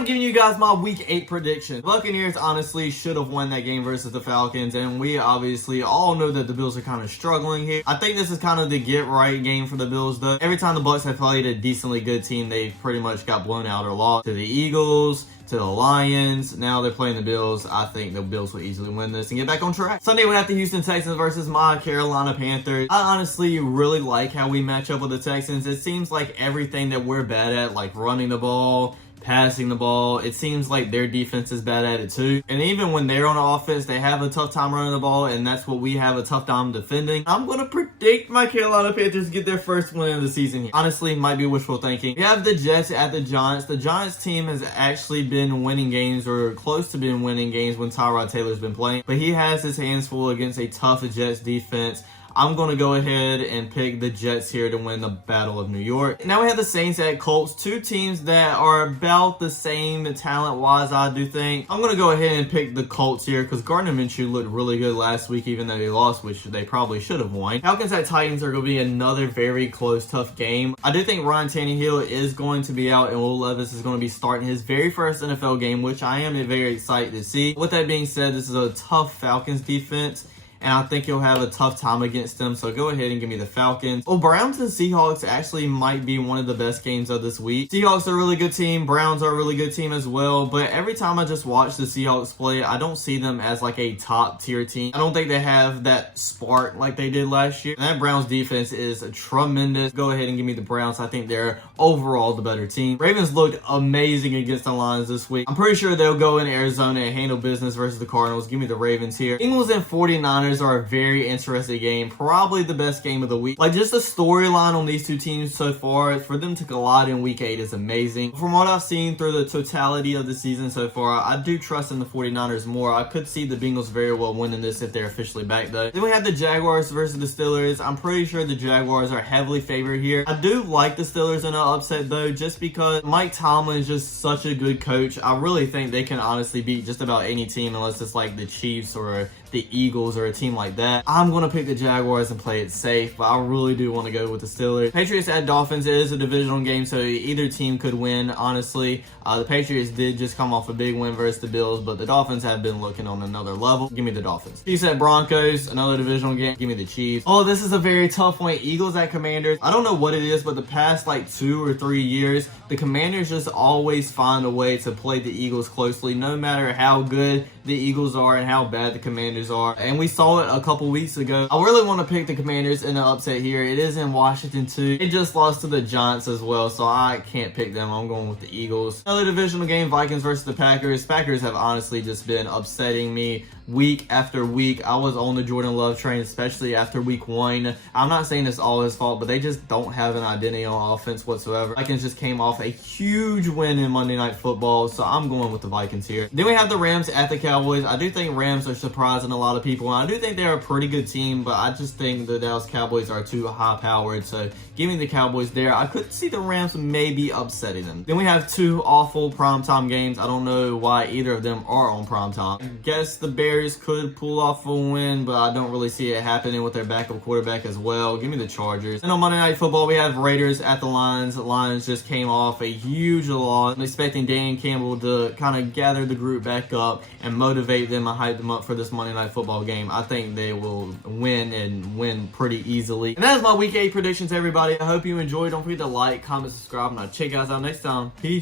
I'm giving you guys my week 8 prediction. Buccaneers honestly should have won that game versus the Falcons, and we obviously all know that the Bills are kind of struggling here. I think this is kind of the get right game for the Bills though. Every time the Bucs have played a decently good team, they've pretty much got blown out or lost to the Eagles, to the Lions. Now they're playing the Bills. I think the Bills will easily win this and get back on track. Sunday we have the Houston Texans versus my Carolina Panthers. I honestly really like how we match up with the Texans. It seems like everything that we're bad at, like running the ball, passing the ball, it seems like their defense is bad at it too. And even when they're on offense, they have a tough time running the ball, and that's what we have a tough time defending. I'm going to predict my Carolina Panthers get their first win of the season here. Honestly, might be wishful thinking. We have the Jets at the Giants. The Giants team has actually been winning games or close to being winning games when Tyrod Taylor's been playing, but he has his hands full against a tough Jets defense. I'm going to go ahead and pick the Jets here to win the Battle of New York. Now we have the Saints at Colts, two teams that are about the same talent-wise, I do think. I'm going to go ahead and pick the Colts here because Gardner Minshew looked really good last week, even though they lost, which they probably should have won. Falcons at Titans are going to be another very close, tough game. I do think Ryan Tannehill is going to be out, and Will Levis is going to be starting his very first NFL game, which I am very excited to see. With that being said, this is a tough Falcons defense, and I think he'll have a tough time against them. So go ahead and give me the Falcons. Oh, Browns and Seahawks actually might be one of the best games of this week. Seahawks are a really good team. Browns are a really good team as well. But every time I just watch the Seahawks play, I don't see them as like a top tier team. I don't think they have that spark like they did last year. And that Browns defense is tremendous. Go ahead and give me the Browns. I think they're overall the better team. Ravens looked amazing against the Lions this week. I'm pretty sure they'll go in Arizona and handle business versus the Cardinals. Give me the Ravens here. Eagles and 49ers are a very interesting game, probably the best game of the week. Like, just the storyline on these two teams so far, for them to collide in week 8 is amazing. From what I've seen through the totality of the season so far, I do trust in the 49ers more. I could see the Bengals very well winning this if they're officially back though. Then we have the Jaguars versus the Steelers. I'm pretty sure the Jaguars are heavily favored here. I do like the Steelers in an upset though, just because Mike Tomlin is just such a good coach. I really think they can honestly beat just about any team unless it's like the Chiefs or the Eagles or a team like that. I'm going to pick the Jaguars and play it safe, but I really do want to go with the Steelers. Patriots at Dolphins. It is a divisional game, so either team could win, honestly. The Patriots did just come off a big win versus the Bills, but the Dolphins have been looking on another level. Give me the Dolphins. Chiefs at Broncos, another divisional game. Give me the Chiefs. Oh, this is a very tough one. Eagles at Commanders. I don't know what it is, but the past like 2 or 3 years, the Commanders just always find a way to play the Eagles closely, no matter how good the Eagles are and how bad the Commanders are. And we saw it a couple weeks ago. I really want to pick the Commanders in the upset here. It is in Washington too. It just lost to the Giants as well, so I can't pick them. I'm going with the Eagles. Another divisional game, Vikings versus the Packers. Packers have honestly just been upsetting me week after week. I was on the Jordan Love train, especially after week 1. I'm not saying it's all his fault, but they just don't have an identity on offense whatsoever. Vikings just came off a huge win in Monday Night Football, so I'm going with the Vikings here. Then we have the Rams at the Cowboys. I do think Rams are surprising a lot of people, and I do think they're a pretty good team, but I just think the Dallas Cowboys are too high-powered, so give me the Cowboys there. I could see the Rams maybe upsetting them. Then we have 2 awful primetime games. I don't know why either of them are on primetime. I guess the Bears could pull off a win, but I don't really see it happening with their backup quarterback as well. Give me the Chargers. And on Monday Night Football, we have Raiders at the Lions. The Lions just came off a huge loss. I'm expecting Dan Campbell to kind of gather the group back up and motivate them and hype them up for this Monday Night Football game. I think they will win and win pretty easily. And that is my Week 8 predictions, everybody. I hope you enjoyed. Don't forget to like, comment, subscribe, and I'll check you guys out next time. Peace.